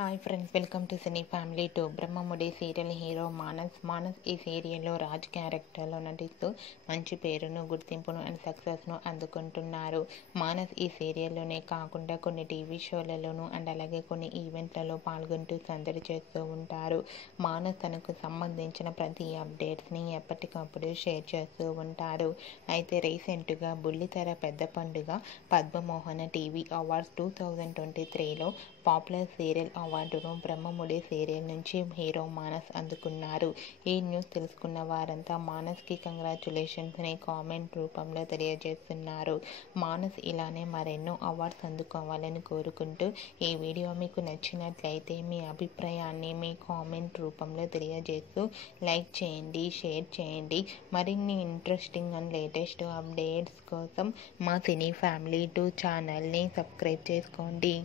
Hi friends, welcome to cine family 2. Brahmamudi serial hero Manas ఈ సీరియల్లో రాజ్ క్యారెక్టర్లో నటిస్తూ మంచి పేరును, గుర్తింపును అండ్ సక్సెస్ను అందుకుంటున్నారు. మానస్ ఈ సీరియల్లోనే కాకుండా కొన్ని టీవీ షోలలోనూ అండ్ అలాగే కొన్ని ఈవెంట్లలో పాల్గొంటూ సందడి చేస్తూ ఉంటారు. మానస్ తనకు సంబంధించిన ప్రతి అప్డేట్స్ని ఎప్పటికప్పుడు షేర్ చేస్తూ ఉంటారు. అయితే రీసెంట్గా బుల్లితెర పెద్ద పండుగ పద్మమోహన టీవీ అవార్డ్స్ 2023లో పాపులర్ సీరియల్ అవార్డును బ్రహ్మముడి సీరియల్ నుంచి హీరో మానస్ అందుకున్నారు. ఈ న్యూస్ తెలుసుకున్న వారంతా మానస్కి కంగ్రాచ్యులేషన్స్ని కామెంట్ రూపంలో తెలియజేస్తున్నారు. మానస్ ఇలానే మరెన్నో అవార్డ్స్ అందుకోవాలని కోరుకుంటూ ఈ వీడియో మీకు నచ్చినట్లయితే మీ అభిప్రాయాన్ని మీ కామెంట్ రూపంలో తెలియజేస్తూ లైక్ చేయండి, షేర్ చేయండి. మరిన్ని ఇంట్రెస్టింగ్ అండ్ లేటెస్ట్ అప్డేట్స్ కోసం మా సినీ ఫ్యామిలీ 2 ఛానల్ని సబ్స్క్రైబ్ చేసుకోండి.